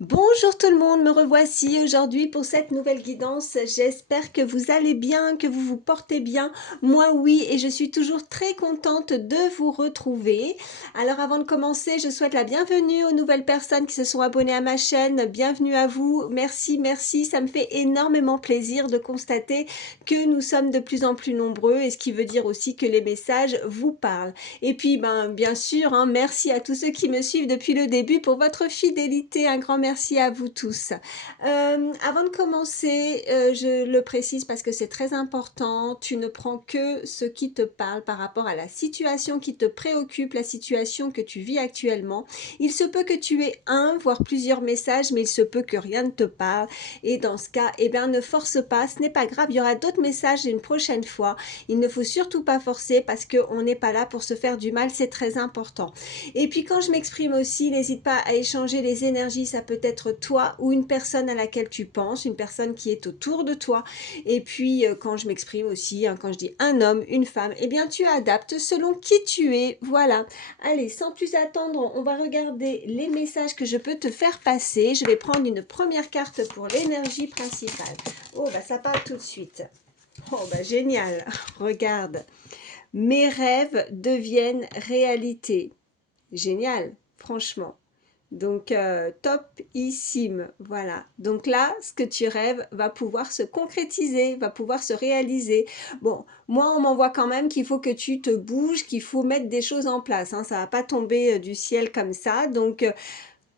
Bonjour tout le monde, me revoici aujourd'hui pour cette nouvelle guidance. J'espère que vous allez bien, que vous vous portez bien. Moi oui, et je suis toujours très contente de vous retrouver. Alors avant de commencer, je souhaite la bienvenue aux nouvelles personnes qui se sont abonnées à ma chaîne. Bienvenue à vous, merci, merci. Ça me fait énormément plaisir de constater que nous sommes de plus en plus nombreux et ce qui veut dire aussi que les messages vous parlent. Et puis, bien sûr, hein, merci à tous ceux qui me suivent depuis le début pour votre fidélité. Un grand merci à vous tous. Avant de commencer, je le précise parce que c'est très important, tu ne prends que ce qui te parle par rapport à la situation qui te préoccupe, la situation que tu vis actuellement. Il se peut que tu aies un, voire plusieurs messages, mais il se peut que rien ne te parle. Et dans ce cas, eh bien, ne force pas, ce n'est pas grave, il y aura d'autres messages une prochaine fois. Il ne faut surtout pas forcer parce qu'on n'est pas là pour se faire du mal, c'est très important. Et puis quand je m'exprime aussi, n'hésite pas à échanger les énergies, ça peut être toi ou une personne à laquelle tu penses, une personne qui est autour de toi. Et puis quand je m'exprime aussi, hein, quand je dis un homme, une femme, eh bien tu adaptes selon qui tu es, voilà. Allez, sans plus attendre, on va regarder les messages que je peux te faire passer. Je vais prendre une première carte pour l'énergie principale. Oh, ça part tout de suite. Oh, génial, regarde. Mes rêves deviennent réalité. Génial, franchement. Donc, topissime, voilà. Donc là, ce que tu rêves va pouvoir se concrétiser, va pouvoir se réaliser. Bon, moi, on m'envoie quand même qu'il faut que tu te bouges, qu'il faut mettre des choses en place. Hein. Ça va pas tomber du ciel comme ça. Donc,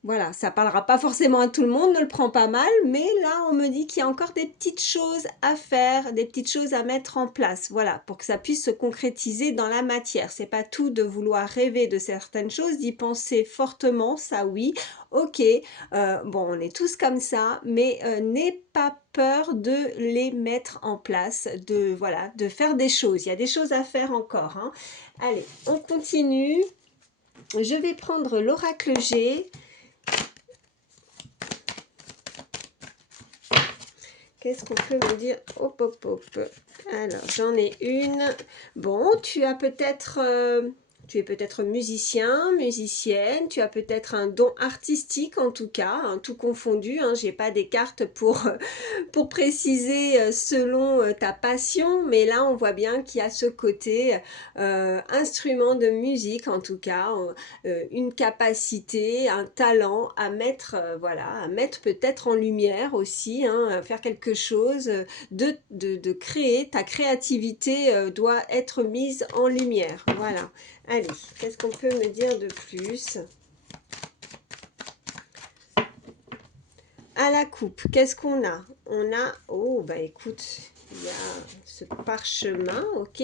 voilà, ça parlera pas forcément à tout le monde, ne le prends pas mal, mais là on me dit qu'il y a encore des petites choses à faire, des petites choses à mettre en place, voilà, pour que ça puisse se concrétiser dans la matière. C'est pas tout de vouloir rêver de certaines choses, d'y penser fortement, ça oui, ok, bon on est tous comme ça, mais n'aie pas peur de les mettre en place, de voilà, de faire des choses. Il y a des choses à faire encore, hein. Allez, on continue. Je vais prendre l'oracle G. Qu'est-ce qu'on peut me dire? Hop, hop, hop. Alors, j'en ai une. Bon, tu es peut-être musicien, musicienne, tu as peut-être un don artistique en tout cas, hein, tout confondu. Hein, j'ai pas des cartes pour préciser selon ta passion, mais là on voit bien qu'il y a ce côté instrument de musique en tout cas, une capacité, un talent à mettre, voilà, à mettre peut-être en lumière aussi, hein, à faire quelque chose, de créer, ta créativité doit être mise en lumière, voilà. Allez, qu'est-ce qu'on peut me dire de plus? À la coupe, qu'est-ce qu'on a? On a, oh, écoute, il y a ce parchemin, ok.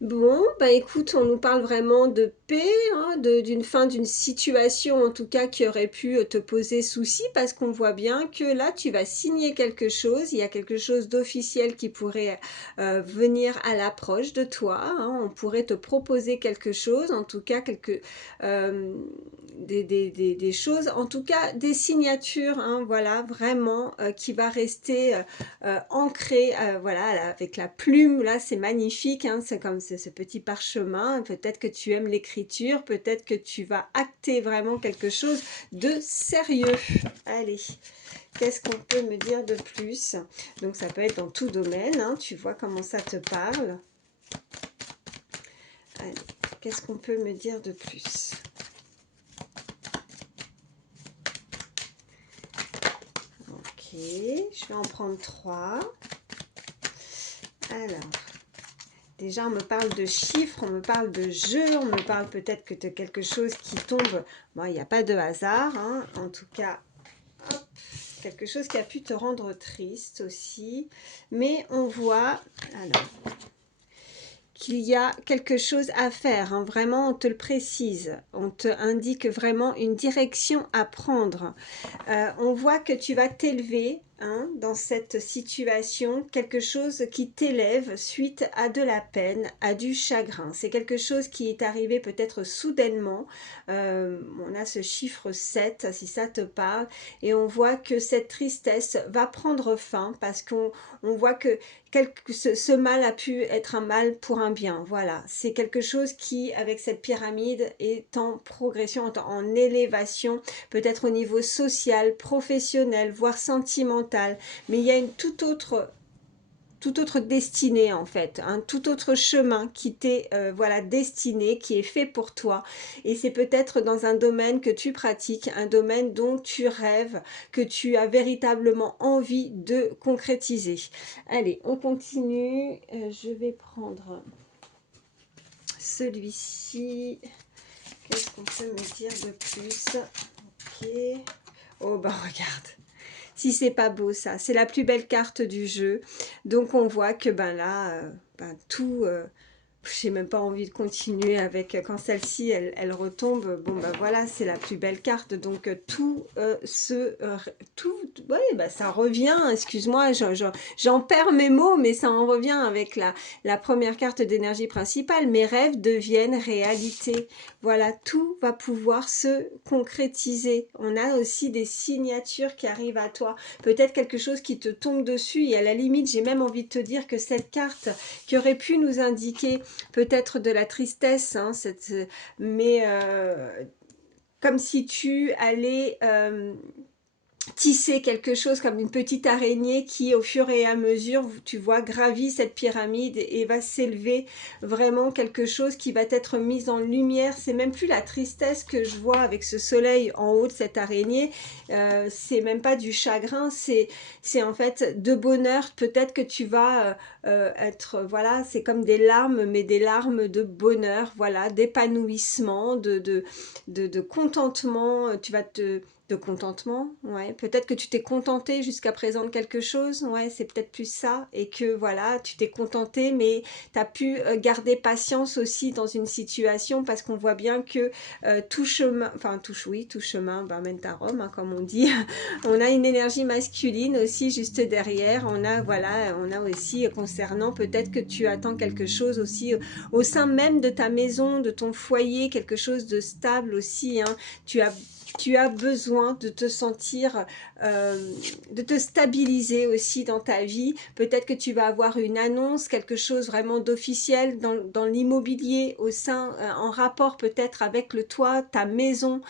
Bon, écoute, on nous parle vraiment de paix, hein, d'une fin d'une situation en tout cas qui aurait pu te poser souci parce qu'on voit bien que là tu vas signer quelque chose, il y a quelque chose d'officiel qui pourrait venir à l'approche de toi, hein, on pourrait te proposer quelque chose, en tout cas des choses, en tout cas des signatures, hein, voilà, vraiment qui va rester ancré, voilà, avec la plume, là c'est magnifique, hein, c'est comme ce petit parchemin, peut-être que tu aimes l'écriture, peut-être que tu vas acter vraiment quelque chose de sérieux. Allez, qu'est-ce qu'on peut me dire de plus? Donc ça peut être dans tout domaine, hein, tu vois comment ça te parle. Allez, qu'est-ce qu'on peut me dire de plus? Ok, je vais en prendre 3. Alors, déjà, on me parle de chiffres, on me parle de jeux, on me parle peut-être que de quelque chose qui tombe. Bon, il n'y a pas de hasard, hein. En tout cas, hop, quelque chose qui a pu te rendre triste aussi. Mais on voit, alors, qu'il y a quelque chose à faire, hein. Vraiment, on te le précise. On te indique vraiment une direction à prendre. On voit que tu vas t'élever hein, dans cette situation, quelque chose qui t'élève suite à de la peine, à du chagrin. C'est quelque chose qui est arrivé peut-être soudainement. On a ce chiffre 7, si ça te parle, et on voit que cette tristesse va prendre fin parce qu'on voit que ce mal a pu être un mal pour un bien. Voilà, c'est quelque chose qui, avec cette pyramide, est en progression, en élévation, peut-être au niveau social, professionnel, voire sentimental. Mais il y a une toute autre destinée en fait, un tout autre chemin qui t'est voilà, destiné, qui est fait pour toi. Et c'est peut-être dans un domaine que tu pratiques, un domaine dont tu rêves, que tu as véritablement envie de concrétiser. Allez, on continue. Je vais prendre celui-ci. Qu'est-ce qu'on peut me dire de plus? Ok. Oh bah regarde. Si c'est pas beau ça, c'est la plus belle carte du jeu. Donc on voit que ben là, tout, j'ai même pas envie de continuer avec quand celle-ci elle retombe. Bon ben voilà, c'est la plus belle carte. Donc tout, ouais, ben, ça revient. Excuse-moi, j'en perds mes mots, mais ça en revient avec la première carte d'énergie principale. Mes rêves deviennent réalité. Voilà, tout va pouvoir se concrétiser. On a aussi des signatures qui arrivent à toi. Peut-être quelque chose qui te tombe dessus. Et à la limite, j'ai même envie de te dire que cette carte qui aurait pu nous indiquer peut-être de la tristesse, hein, mais comme si tu allais tisser quelque chose comme une petite araignée qui au fur et à mesure tu vois gravit cette pyramide et va s'élever vraiment quelque chose qui va être mis en lumière. C'est même plus la tristesse que je vois avec ce soleil en haut de cette araignée, c'est même pas du chagrin, c'est en fait de bonheur. Peut-être que tu vas être, voilà, c'est comme des larmes, mais des larmes de bonheur, voilà, d'épanouissement, de contentement. Tu vas de contentement, ouais. Peut-être que tu t'es contenté jusqu'à présent de quelque chose, ouais, c'est peut-être plus ça, et que voilà, tu t'es contenté, mais tu as pu garder patience aussi dans une situation, parce qu'on voit bien que tout chemin, enfin tout chemin mène à Rome, hein, comme on dit. On a une énergie masculine aussi juste derrière, on a aussi concernant, peut-être que tu attends quelque chose aussi au sein même de ta maison, de ton foyer, quelque chose de stable aussi, hein. Tu as besoin de te sentir, de te stabiliser aussi dans ta vie. Peut-être que tu vas avoir une annonce, quelque chose vraiment d'officiel dans l'immobilier, au sein, en rapport peut-être avec le toit, ta maison,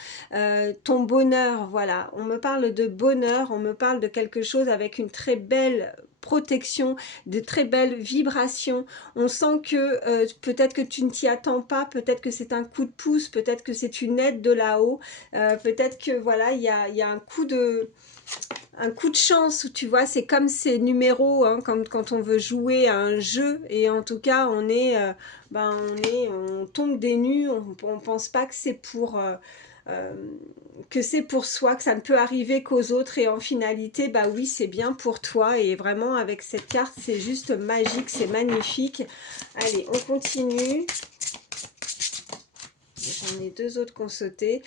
ton bonheur. Voilà, on me parle de bonheur, on me parle de quelque chose avec une très belle protection, de très belles vibrations. On sent que peut-être que tu ne t'y attends pas, peut-être que c'est un coup de pouce, peut-être que c'est une aide de là-haut, peut-être que voilà, il y a un coup de chance, tu vois, c'est comme ces numéros, hein, comme quand on veut jouer à un jeu, et en tout cas on tombe des nues, on pense pas que c'est euh, pour soi, que ça ne peut arriver qu'aux autres, et en finalité, bah oui, c'est bien pour toi. Et vraiment avec cette carte, c'est juste magique, c'est magnifique. Allez, on continue. J'en ai deux autres qui ont sauté.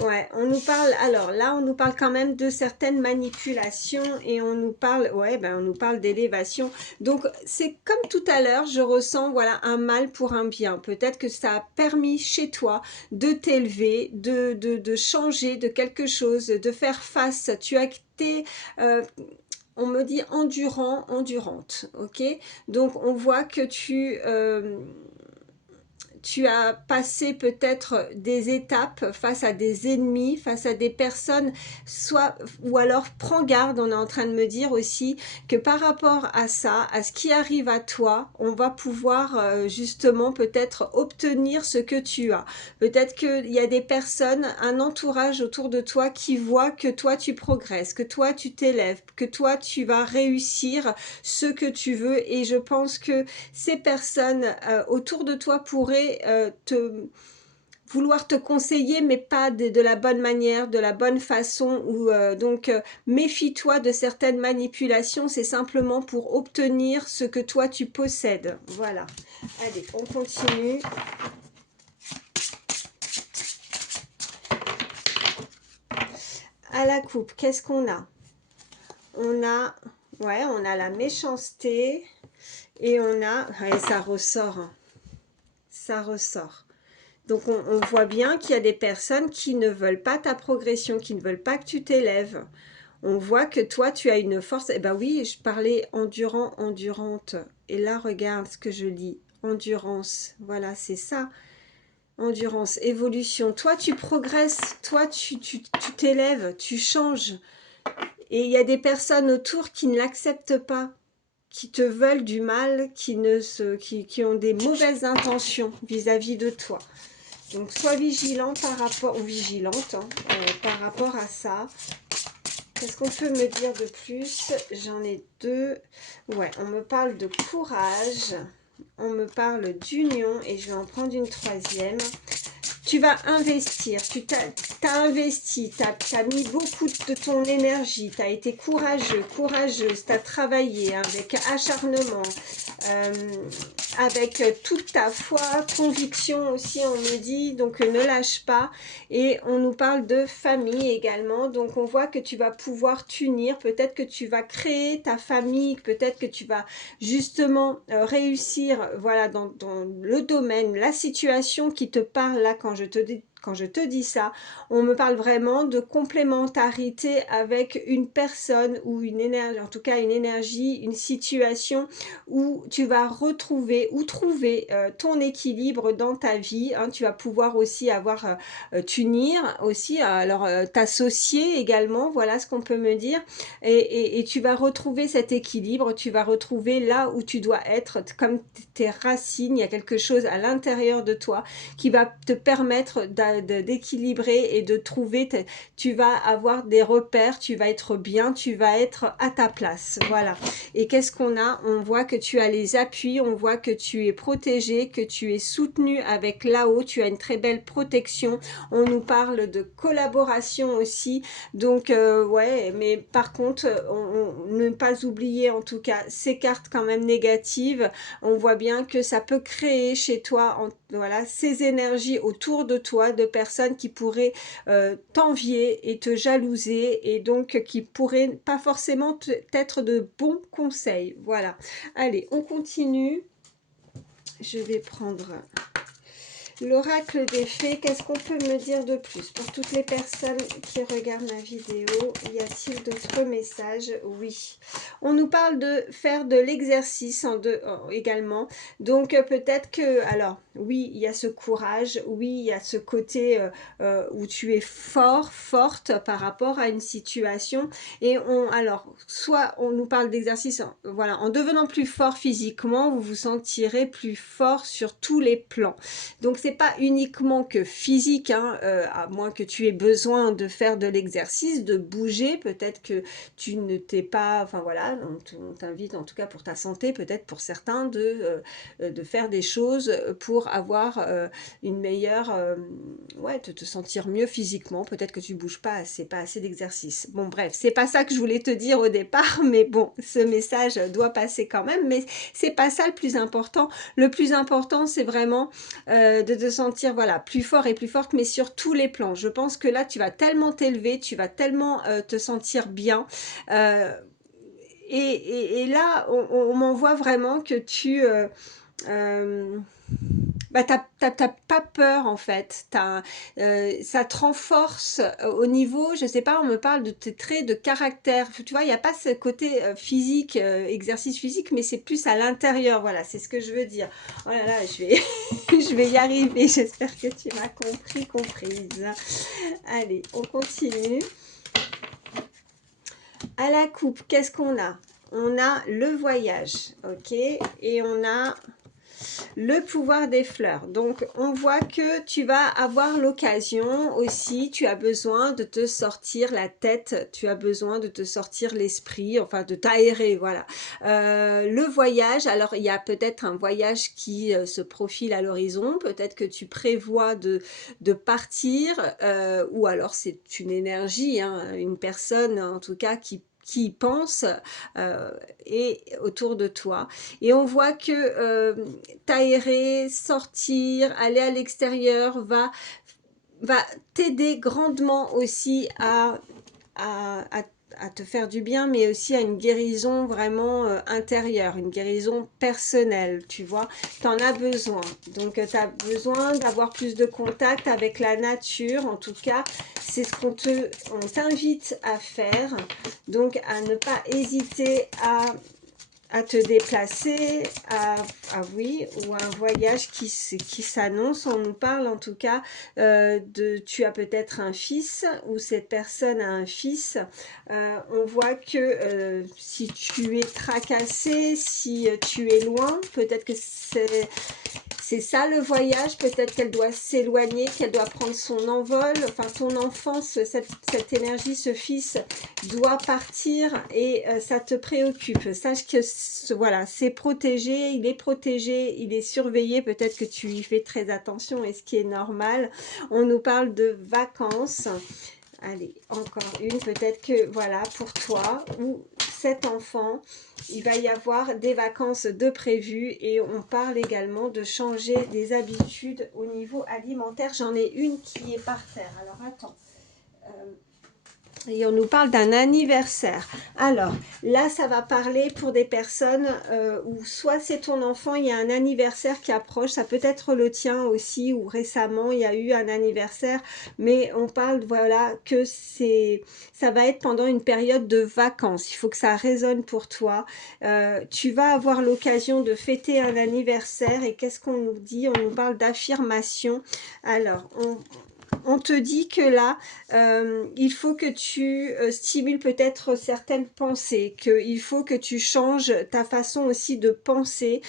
Ouais, on nous parle, alors là, on nous parle quand même de certaines manipulations, et on nous parle, on nous parle d'élévation. Donc, c'est comme tout à l'heure, je ressens, voilà, un mal pour un bien. Peut-être que ça a permis chez toi de t'élever, de changer de quelque chose, de faire face. Tu as été... on me dit endurante, ok? Donc, on voit que tu as passé peut-être des étapes face à des ennemis, face à des personnes, ou alors prends garde, on est en train de me dire aussi que par rapport à ça, à ce qui arrive à toi, on va pouvoir justement peut-être obtenir ce que tu as. Peut-être qu'il y a des personnes, un entourage autour de toi qui voit que toi tu progresses, que toi tu t'élèves, que toi tu vas réussir ce que tu veux, et je pense que ces personnes autour de toi pourraient vouloir te conseiller, mais pas de la bonne manière, de la bonne façon, donc méfie-toi de certaines manipulations, c'est simplement pour obtenir ce que toi tu possèdes. Voilà, allez, on continue. À la coupe, qu'est-ce qu'on a? ouais, on a la méchanceté et on a, ouais, ça ressort, hein, ça ressort. Donc on voit bien qu'il y a des personnes qui ne veulent pas ta progression, qui ne veulent pas que tu t'élèves. On voit que toi tu as une force. Eh ben oui, je parlais endurant, endurante. Et là regarde ce que je lis. Endurance, voilà, c'est ça. Endurance, évolution. Toi tu progresses, toi tu t'élèves, tu changes. Et il y a des personnes autour qui ne l'acceptent pas, qui te veulent du mal, qui ont des mauvaises intentions vis-à-vis de toi. Donc sois vigilant par rapport, ou vigilante, hein, par rapport à ça. Qu'est-ce qu'on peut me dire de plus? J'en ai deux. Ouais, on me parle de courage, on me parle d'union et je vais en prendre une troisième. Tu vas investir, tu t'as investi, tu as mis beaucoup de ton énergie, tu as été courageux, courageuse, tu as travaillé avec acharnement, euh, avec toute ta foi, conviction aussi, on me dit, donc ne lâche pas. Et on nous parle de famille également, donc on voit que tu vas pouvoir t'unir, peut-être que tu vas créer ta famille, peut-être que tu vas justement réussir, voilà, dans le domaine, la situation qui te parle là quand je te dis ça, on me parle vraiment de complémentarité avec une personne ou une énergie, en tout cas une énergie, une situation où tu vas retrouver ou trouver ton équilibre dans ta vie, hein. Tu vas pouvoir aussi avoir t'unir aussi, alors t'associer également, voilà ce qu'on peut me dire, et tu vas retrouver cet équilibre, tu vas retrouver là où tu dois être, comme tes racines, il y a quelque chose à l'intérieur de toi qui va te permettre d'équilibrer et de trouver, tu vas avoir des repères, tu vas être bien, tu vas être à ta place, voilà. Et qu'est-ce qu'on a? On voit que tu as les appuis, on voit que tu es protégé, que tu es soutenu avec là-haut, tu as une très belle protection, on nous parle de collaboration aussi, donc ouais, mais par contre, ne pas oublier en tout cas ces cartes quand même négatives, on voit bien que ça peut créer chez toi, voilà, ces énergies autour de toi, de personnes qui pourraient t'envier et te jalouser, et donc qui pourraient pas forcément être de bons conseils, voilà. Allez, on continue. Je vais prendre l'oracle des fées. Qu'est-ce qu'on peut me dire de plus pour toutes les personnes qui regardent ma vidéo? Y a-t-il d'autres messages? Oui. On nous parle de faire de l'exercice également. Donc peut-être que, alors oui, il y a ce courage, oui, il y a ce côté où tu es fort, forte par rapport à une situation. Et alors, soit on nous parle d'exercice, voilà, en devenant plus fort physiquement, vous vous sentirez plus fort sur tous les plans. Donc c'est pas uniquement que physique, hein, à moins que tu aies besoin de faire de l'exercice, de bouger, peut-être que tu ne t'es pas, enfin voilà, on t'invite en tout cas pour ta santé, peut-être pour certains de faire des choses pour avoir une meilleure, ouais, te sentir mieux physiquement, peut-être que tu bouges pas assez d'exercice. Bon bref, c'est pas ça que je voulais te dire au départ, mais bon, ce message doit passer quand même, mais c'est pas ça le plus important. Le plus important, c'est vraiment de te sentir, voilà, plus fort et plus forte, mais sur tous les plans. Je pense que là, tu vas tellement t'élever, tu vas tellement te sentir bien. Et là, on m'envoie vraiment que tu... bah, t'as pas peur en fait, ça te renforce au niveau, je sais pas, on me parle de tes traits de caractère, tu vois, il n'y a pas ce côté physique, exercice physique, mais c'est plus à l'intérieur, voilà, c'est ce que je veux dire. Oh là là, je vais y arriver, j'espère que tu m'as comprise. Allez, on continue. À la coupe, qu'est-ce qu'on a? On a le voyage, ok, et on a le pouvoir des fleurs. Donc on voit que tu vas avoir l'occasion aussi, tu as besoin de te sortir la tête, tu as besoin de te sortir l'esprit, enfin de t'aérer, voilà. Le voyage, alors il y a peut-être un voyage qui se profile à l'horizon, peut-être que tu prévois de partir, ou alors c'est une énergie, hein, une personne en tout cas qui pense et autour de toi, et on voit que t'aérer, sortir, aller à l'extérieur va t'aider grandement aussi à à te faire du bien, mais aussi à une guérison vraiment intérieure, une guérison personnelle, tu vois. Tu en as besoin. Donc, tu as besoin d'avoir plus de contact avec la nature. En tout cas, c'est ce on t'invite à faire. Donc, à ne pas hésiter à te déplacer, oui, ou un voyage qui s'annonce. On nous parle en tout cas tu as peut-être un fils ou cette personne a un fils. On voit que si tu es tracassé, si tu es loin, peut-être que c'est ça le voyage, peut-être qu'elle doit s'éloigner, qu'elle doit prendre son envol, enfin ton enfance, cette énergie, ce fils doit partir et ça te préoccupe. Sache que voilà, c'est protégé, il est surveillé, peut-être que tu y fais très attention et ce qui est normal. On nous parle de vacances. Allez, encore une, peut-être que voilà, pour toi ou cet enfant, il va y avoir des vacances de prévues et on parle également de changer des habitudes au niveau alimentaire. J'en ai une qui est par terre, alors attends. Et on nous parle d'un anniversaire. Alors, là, ça va parler pour des personnes où soit c'est ton enfant, il y a un anniversaire qui approche, ça peut être le tien aussi, ou récemment, il y a eu un anniversaire, mais on parle, voilà, que ça va être pendant une période de vacances. Il faut que ça résonne pour toi. Tu vas avoir l'occasion de fêter un anniversaire, et qu'est-ce qu'on nous dit? On nous parle d'affirmation. Alors, on te dit que là, il faut que tu stimules peut-être certaines pensées, qu'il faut que tu changes ta façon aussi de penser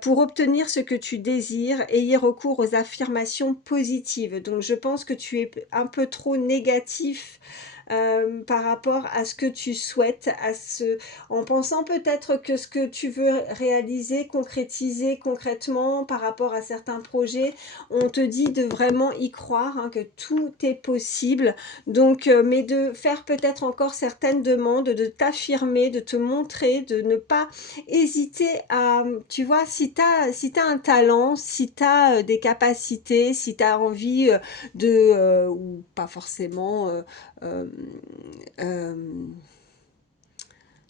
pour obtenir ce que tu désires, ayez recours aux affirmations positives. Donc, je pense que tu es un peu trop négatif par rapport à ce que tu souhaites, en pensant peut-être que ce que tu veux réaliser, concrétiser concrètement par rapport à certains projets, on te dit de vraiment y croire, hein, que tout est possible. Donc, mais de faire peut-être encore certaines demandes, de t'affirmer, de te montrer, de ne pas hésiter à, tu vois, si tu as un talent, si tu as des capacités, si tu as envie ou pas forcément... euh, euh,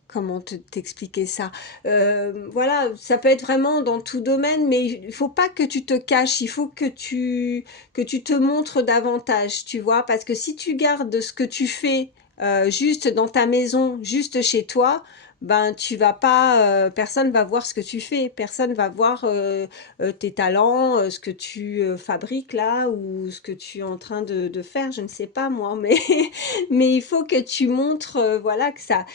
comment t'expliquer ça, voilà, ça peut être vraiment dans tout domaine, mais il faut pas que tu te caches, il faut que tu te montres davantage, tu vois, parce que si tu gardes ce que tu fais juste dans ta maison, juste chez toi, ben tu vas pas, personne va voir ce que tu fais, personne va voir tes talents, ce que tu fabriques là ou ce que tu es en train de faire, je ne sais pas moi, mais mais il faut que tu montres, voilà, que ça,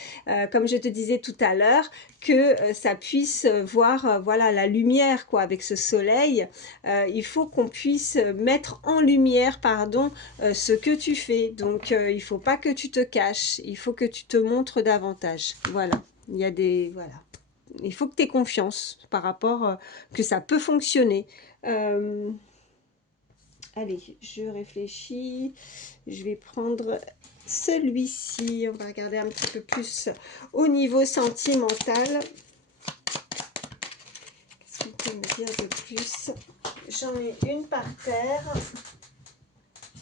comme je te disais tout à l'heure, que ça puisse voir voilà, la lumière quoi, avec ce soleil. Il faut qu'on puisse mettre en lumière, pardon, ce que tu fais. Donc, il ne faut pas que tu te caches, il faut que tu te montres davantage. Voilà, il y a des... Voilà. Il faut que tu aies confiance par rapport que ça peut fonctionner. Allez, je réfléchis. Je vais prendre celui-ci. On va regarder un petit peu plus au niveau sentimental. Qu'est-ce qu'on peut me dire de plus? J'en ai une par terre.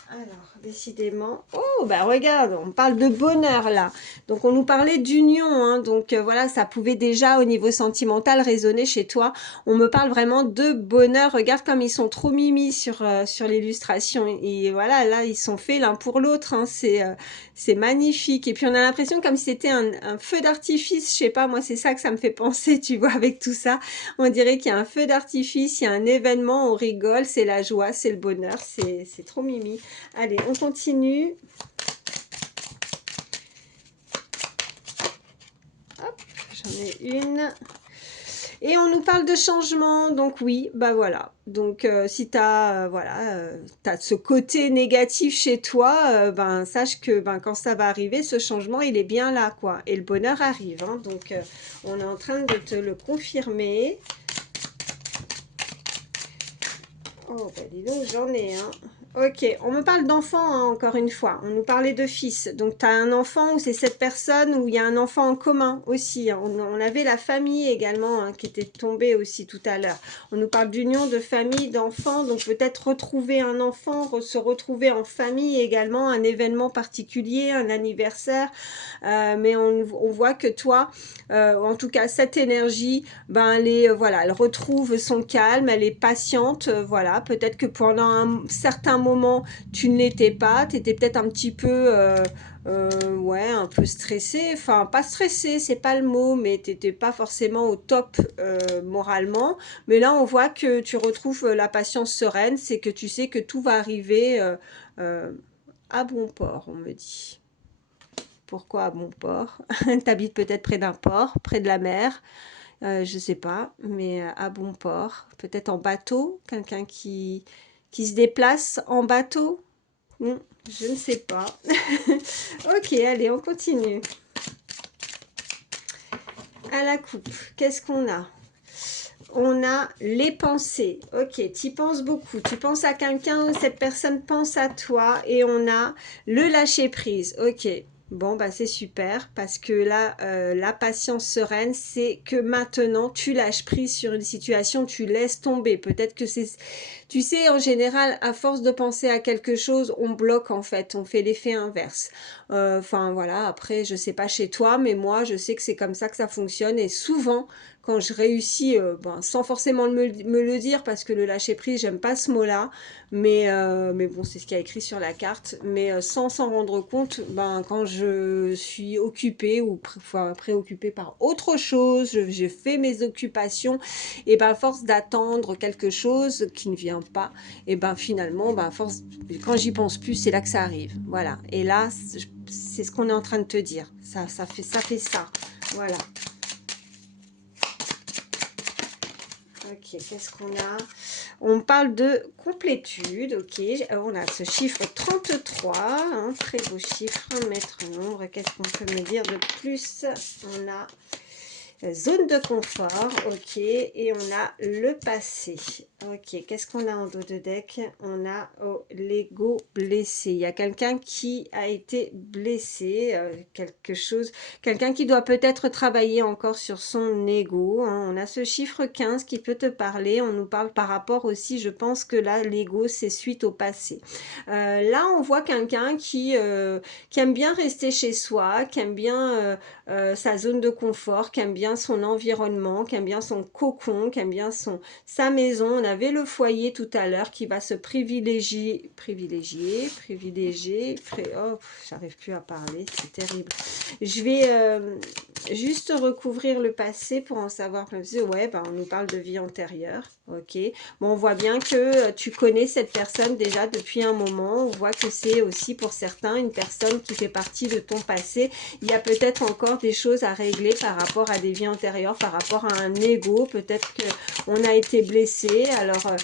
Alors, décidément... Oh, bah regarde, on parle de bonheur là. Donc, on nous parlait d'union. Hein, donc, voilà, ça pouvait déjà, au niveau sentimental, résonner chez toi. On me parle vraiment de bonheur. Regarde comme ils sont trop mimi sur l'illustration. Et voilà, là, ils sont faits l'un pour l'autre. Hein, c'est magnifique. Et puis, on a l'impression comme si c'était un feu d'artifice. Je sais pas, moi, c'est ça que ça me fait penser, tu vois, avec tout ça. On dirait qu'il y a un feu d'artifice, il y a un événement, on rigole, c'est la joie, c'est le bonheur. C'est trop mimi. Allez, on continue. Hop, j'en ai une. Et on nous parle de changement, donc oui, bah voilà. Donc si tu as t'as ce côté négatif chez toi, ben sache que ben quand ça va arriver, ce changement il est bien là quoi. Et le bonheur arrive. Hein, donc on est en train de te le confirmer. Oh bah dis donc, j'en ai un. Ok, on me parle d'enfant hein, encore une fois. On nous parlait de fils. Donc tu as un enfant ou c'est cette personne où il y a un enfant en commun aussi, hein. On avait la famille également hein, qui était tombée aussi tout à l'heure. On nous parle d'union, de famille, d'enfants. Donc peut-être retrouver un enfant, se retrouver en famille également, un événement particulier, un anniversaire. Mais on voit que toi, en tout cas cette énergie, ben elle est, voilà, elle retrouve son calme, elle est patiente, voilà. Peut-être que pendant un certain moment, tu ne l'étais pas, tu étais peut-être un petit peu, ouais, un peu stressé, enfin pas stressé, c'est pas le mot, mais tu n'étais pas forcément au top moralement. Mais là, on voit que tu retrouves la patience sereine, c'est que tu sais que tout va arriver euh, à bon port, on me dit. Pourquoi à bon port? T'habites peut-être près d'un port, près de la mer, je sais pas, mais à bon port. Peut-être en bateau, quelqu'un qui se déplace en bateau. Hmm, je ne sais pas. Ok, allez, on continue. À la coupe, qu'est-ce qu'on a? On a les pensées. Ok, tu penses beaucoup. Tu penses à quelqu'un, cette personne pense à toi. Et on a le lâcher prise. Ok, bon, bah c'est super. Parce que là, la patience sereine, c'est que maintenant, tu lâches prise sur une situation, tu laisses tomber. Peut-être que c'est... Tu sais, en général, à force de penser à quelque chose, on bloque en fait. On fait l'effet inverse. Enfin, voilà, après, je sais pas chez toi, mais moi, je sais que c'est comme ça que ça fonctionne. Et souvent, quand je réussis, ben, sans forcément me le dire, parce que le lâcher prise, j'aime pas ce mot-là, mais bon, c'est ce qu'il y a écrit sur la carte, mais sans s'en rendre compte, ben, quand je suis occupée ou préoccupée par autre chose, je fais mes occupations, et ben, à force d'attendre quelque chose qui ne vient pas, et ben, finalement, ben, force, quand j'y pense plus, c'est là que ça arrive, voilà, et là, c'est ce qu'on est en train de te dire, ça fait ça, voilà. Ok, qu'est-ce qu'on a? On parle de complétude, ok. On a ce chiffre 33, un très beau chiffre, un maître nombre. Qu'est-ce qu'on peut me dire de plus? On a zone de confort, ok, et on a le passé. Ok, qu'est-ce qu'on a en dos de deck? On a l'ego blessé. Il y a quelqu'un qui a été blessé, quelque chose, quelqu'un qui doit peut-être travailler encore sur son ego, hein. On a ce chiffre 15 qui peut te parler. On nous parle par rapport aussi, je pense que là, l'ego, c'est suite au passé. Là, on voit quelqu'un qui aime bien rester chez soi, qui aime bien sa zone de confort, qui aime bien son environnement, qui aime bien son cocon, qui aime bien sa maison. On avait le foyer tout à l'heure qui va se oh, j'arrive plus à parler, c'est terrible. Je vais juste recouvrir le passé pour en savoir plus. Ouais, bah, on nous parle de vie antérieure, ok. Bon, on voit bien que tu connais cette personne déjà depuis un moment. On voit que c'est aussi pour certains une personne qui fait partie de ton passé. Il y a peut-être encore des choses à régler par rapport à des vies antérieures, par rapport à un ego. Peut-être qu'on a été blessé, alors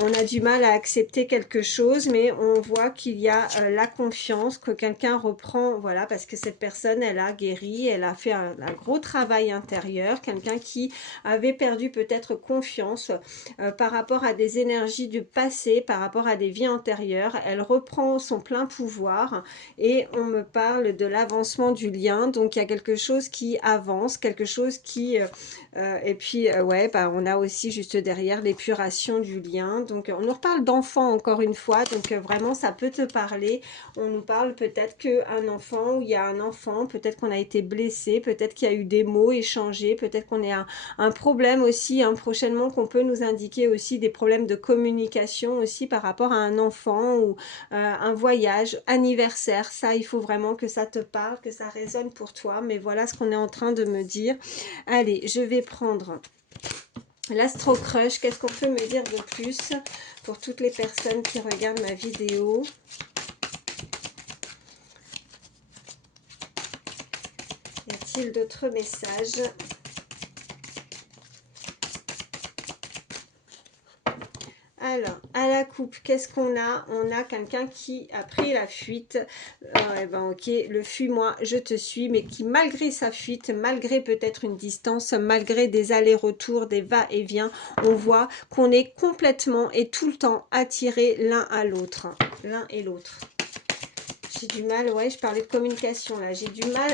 on a du mal à accepter quelque chose, mais on voit qu'il y a la confiance, que quelqu'un reprend, voilà, parce que cette personne, elle a guéri, elle a fait un gros travail intérieur, quelqu'un qui avait perdu peut-être confiance par rapport à des énergies du passé, par rapport à des vies antérieures. Elle reprend son plein pouvoir et on me parle de l'avancement du lien. Donc il y a quelque chose qui avance, quelque chose qui et puis ouais, bah, on a aussi juste derrière l'épuration du lien. Donc on nous reparle d'enfants encore une fois, donc vraiment ça peut te parler. On nous parle peut-être qu'un enfant, où il y a un enfant, peut-être qu'on a été blessé, peut-être qu'il y a eu des mots échangés, peut-être qu'on est un problème aussi, hein, prochainement, qu'on peut nous indiquer aussi des problèmes de communication aussi par rapport à un enfant ou un voyage, anniversaire. Ça, il faut vraiment que ça te parle, que ça résonne pour toi. Mais voilà ce qu'on est en train de me dire. Allez, je vais prendre l'Astro Crush. Qu'est-ce qu'on peut me dire de plus pour toutes les personnes qui regardent ma vidéo? Y a-t-il d'autres messages? Alors, à la coupe, qu'est-ce qu'on a? On a quelqu'un qui a pris la fuite. Eh ben, ok, le fuis-moi, je te suis, mais qui, malgré sa fuite, malgré peut-être une distance, malgré des allers-retours, des va-et-vient, on voit qu'on est complètement et tout le temps attirés l'un à l'autre. L'un et l'autre. J'ai du mal, ouais, je parlais de communication là, j'ai du mal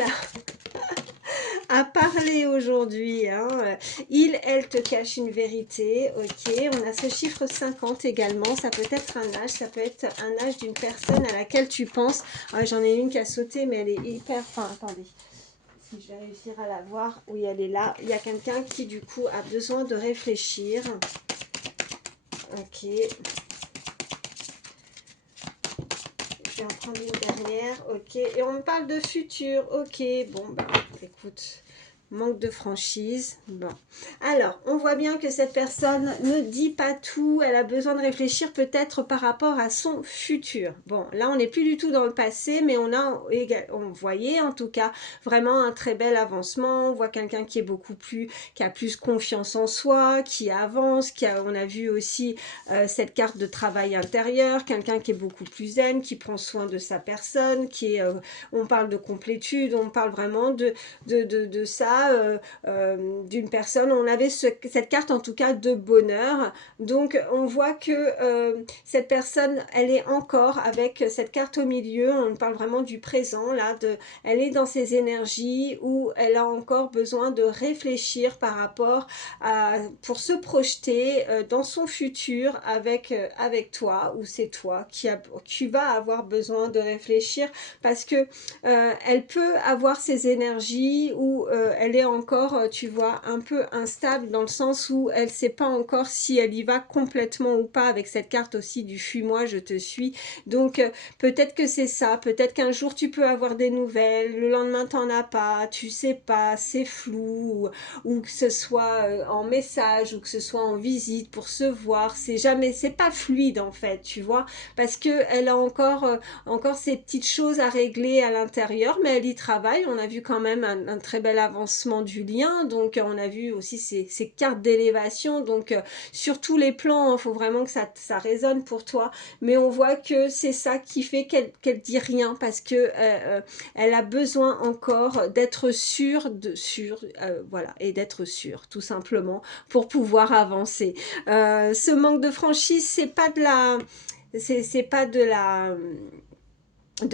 à parler aujourd'hui. Hein. Elle te cache une vérité. Ok, on a ce chiffre 50 également. Ça peut être un âge, ça peut être un âge d'une personne à laquelle tu penses. Ah, j'en ai une qui a sauté, mais elle est hyper... Enfin, attendez. Si je vais réussir à la voir. Oui, elle est là. Il y a quelqu'un qui, du coup, a besoin de réfléchir. Ok. Je vais en prendre une dernière. Ok. Et on me parle de futur. Ok. Bon, bah, écoute... Manque de franchise. Bon. Alors, on voit bien que cette personne ne dit pas tout. Elle a besoin de réfléchir peut-être par rapport à son futur. Bon, là, on n'est plus du tout dans le passé, mais on voyait en tout cas vraiment un très bel avancement. On voit quelqu'un qui est qui a plus confiance en soi, qui avance, on a vu aussi cette carte de travail intérieur, quelqu'un qui est beaucoup plus zen, qui prend soin de sa personne, on parle de complétude, on parle vraiment de ça, d'une personne. On avait cette carte en tout cas de bonheur. Donc on voit que cette personne, elle est encore avec cette carte au milieu. On parle vraiment du présent là. Elle est dans ses énergies où elle a encore besoin de réfléchir par rapport pour se projeter dans son futur avec toi, ou c'est toi qui va avoir besoin de réfléchir parce que elle peut avoir ses énergies où elle est encore, tu vois, un peu instable dans le sens où elle ne sait pas encore si elle y va complètement ou pas avec cette carte aussi du fuis-moi, je te suis. Donc peut-être que c'est ça, peut-être qu'un jour tu peux avoir des nouvelles, le lendemain t'en as pas, tu sais pas, c'est flou, ou que ce soit en message, ou que ce soit en visite pour se voir, c'est pas fluide en fait, tu vois, parce que elle a encore ces petites choses à régler à l'intérieur, mais elle y travaille. On a vu quand même un très bel avancement du lien, donc on a vu aussi ces cartes d'élévation, donc sur tous les plans, il faut vraiment que ça résonne pour toi, mais on voit que c'est ça qui fait qu'elle dit rien, parce que elle a besoin encore d'être voilà, et d'être sûre, tout simplement, pour pouvoir avancer. Ce manque de franchise, c'est pas de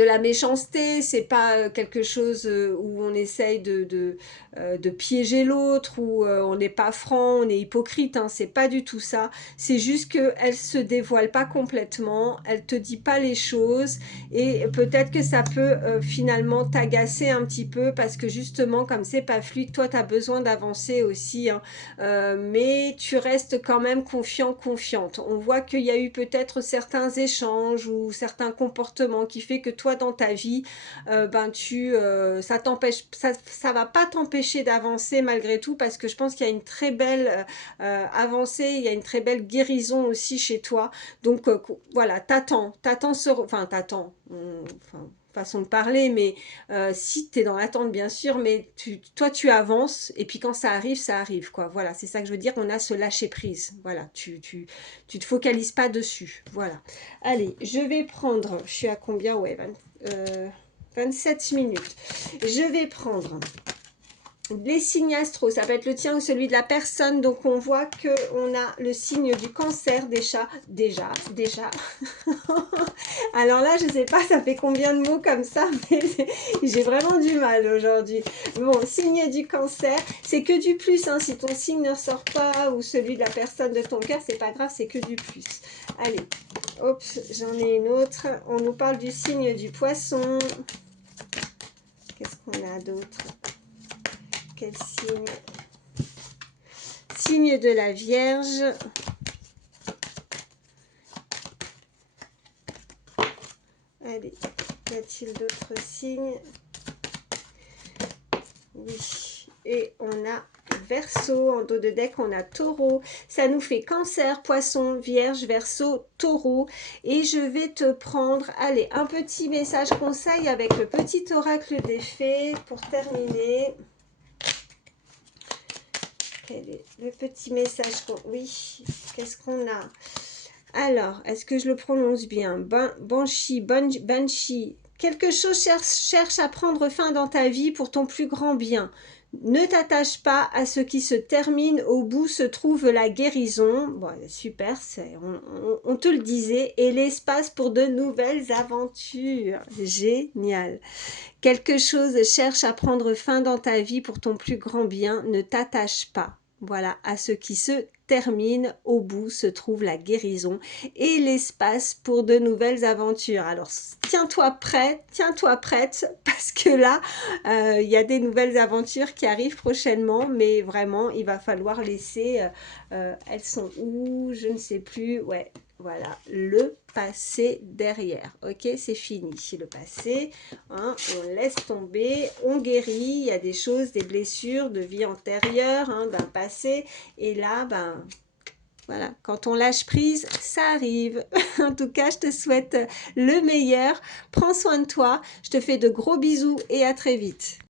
la méchanceté, c'est pas quelque chose où on essaye de piéger l'autre, où on n'est pas franc, on est hypocrite, hein, c'est pas du tout ça. C'est juste qu'elle se dévoile pas complètement, elle te dit pas les choses, et peut-être que ça peut finalement t'agacer un petit peu, parce que justement, comme c'est pas fluide, toi tu as besoin d'avancer aussi, hein, mais tu restes quand même confiante. On voit qu'il y a eu peut-être certains échanges ou certains comportements qui fait que toi dans ta vie, ça va pas t'empêcher d'avancer malgré tout, parce que je pense qu'il y a une très belle avancée, il y a une très belle guérison aussi chez toi. Donc voilà, façon de parler, mais si tu es dans l'attente bien sûr, mais toi tu avances, et puis quand ça arrive quoi. Voilà, c'est ça que je veux dire, on a ce lâcher prise. Voilà, tu te focalises pas dessus. Voilà. Allez, je vais prendre, je suis à combien? Ouais, 27 minutes. Je vais prendre les signes astro, ça peut être le tien ou celui de la personne. Donc on voit que on a le signe du cancer déjà. Alors là, je sais pas, ça fait combien de mots comme ça, mais j'ai vraiment du mal aujourd'hui. Bon, signe du cancer, c'est que du plus, hein. Si ton signe ne ressort pas, ou celui de la personne de ton cœur, c'est pas grave, c'est que du plus. Allez, hop, j'en ai une autre. On nous parle du signe du poisson. Qu'est-ce qu'on a d'autre? Quel signe? Signe de la Vierge. Allez, y a-t-il d'autres signes? Oui. Et on a Verseau, en dos de deck, on a Taureau. Ça nous fait Cancer, Poisson, Vierge, Verseau, Taureau. Et je vais te prendre, allez, un petit message conseil avec le petit oracle des fées pour terminer. Quel est le petit message? Oui, qu'est-ce qu'on a? Alors, est-ce que je le prononce bien? Banshee, Banshee. Quelque chose cherche à prendre fin dans ta vie pour ton plus grand bien. Ne t'attache pas à ce qui se termine, au bout se trouve la guérison. Bon, super, on te le disait. Et l'espace pour de nouvelles aventures. Génial. Quelque chose cherche à prendre fin dans ta vie pour ton plus grand bien. Ne t'attache pas. Voilà, à ce qui se termine, au bout se trouve la guérison et l'espace pour de nouvelles aventures. Alors, tiens-toi prêt, tiens-toi prête, parce que là, il y a des nouvelles aventures qui arrivent prochainement, mais vraiment, il va falloir laisser, elles sont où? Je ne sais plus, ouais, voilà, le passé derrière. Ok, c'est fini, le passé, hein, on laisse tomber, on guérit, il y a des choses, des blessures de vie antérieure, hein, d'un passé, et là, ben, voilà, quand on lâche prise, ça arrive. En tout cas, je te souhaite le meilleur. Prends soin de toi. Je te fais de gros bisous et à très vite.